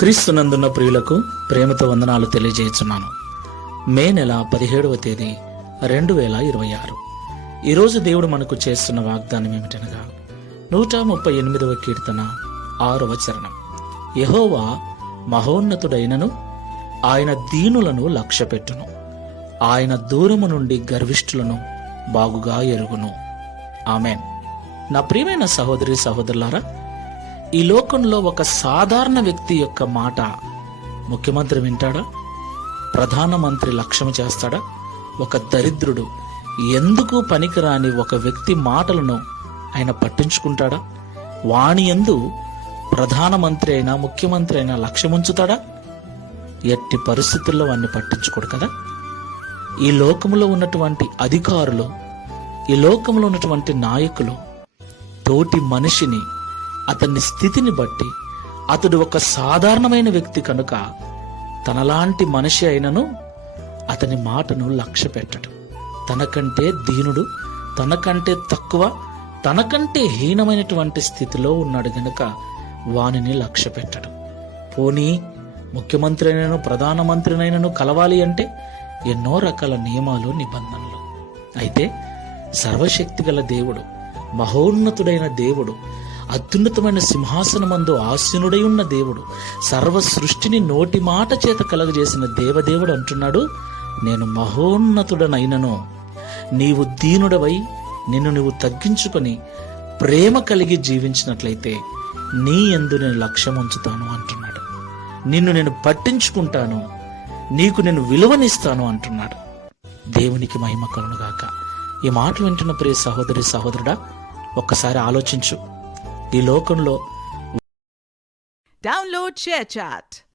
క్రీస్తునందున్న ప్రియులకు ప్రేమతో వందనాలు తెలియజేస్తున్నాను. మే నెల 17వ తేదీ 2026. ఈరోజు దేవుడు మనకు చేస్తున్న వాగ్దానం ఏమిటనగా 138వ కీర్తన 6వ చరణం. యెహోవా మహోన్నతుడైనను ఆయన దీనులను లక్ష్యపెట్టును, ఆయన దూరము నుండి గర్విష్ఠులను బాగుగా ఎరుగును. ఆమెన్. నా ప్రియమైన సహోదరి సహోదరులారా, ఈ లోకంలో ఒక సాధారణ వ్యక్తి యొక్క మాట ముఖ్యమంత్రి వింటాడా? ప్రధానమంత్రి లక్ష్యం చేస్తాడా? ఒక దరిద్రుడు, ఎందుకు పనికిరాని ఒక వ్యక్తి మాటలను ఆయన పట్టించుకుంటాడా? వాణి యందు ప్రధానమంత్రి అయినా ముఖ్యమంత్రి అయినా లక్ష్యముంచుతాడా? ఎట్టి పరిస్థితుల్లో వాణ్ణి పట్టించుకోడు కదా. ఈ లోకంలో ఉన్నటువంటి అధికారులు, ఈ లోకంలో ఉన్నటువంటి నాయకులు తోటి మనిషిని, అతని స్థితిని బట్టి అతడు ఒక సాధారణమైన వ్యక్తి కనుక తనలాంటి మనిషి అయినను అతని మాటను లక్ష్య పెట్టడు. తనకంటే దీనుడు, తనకంటే తక్కువ, తనకంటే హీనమైనటువంటి స్థితిలో ఉన్నాడు గనుక వానిని లక్ష్య పెట్టడు. పోనీ ముఖ్యమంత్రి అయినను ప్రధానమంత్రినైనను కలవాలి అంటే ఎన్నో రకాల నియమాలు, నిబంధనలు. అయితే సర్వశక్తి గల దేవుడు, మహోన్నతుడైన దేవుడు, అత్యున్నతమైన సింహాసనమందు ఆసీనుడై ఉన్న దేవుడు, సర్వ సృష్టిని నోటి మాట చేత కలగజేసిన దేవదేవుడు అంటున్నాడు, నేను మహోన్నతుడనైనను నీవు దీనుడవై నిన్ను నువ్వు తగ్గించుకొని ప్రేమ కలిగి జీవించినట్లయితే నీ యందు నేను లక్ష్యం ఉంచుతాను అంటున్నాడు. నిన్ను నేను పట్టించుకుంటాను, నీకు నేను విలువనిస్తాను అంటున్నాడు. దేవునికి మహిమ కలుగుగాక. ఈ మాటలు వింటున్న ప్రియ సహోదరి సహోదరుడా, ఒక్కసారి ఆలోచించు. ఈ లోకంలో Download ShareChat.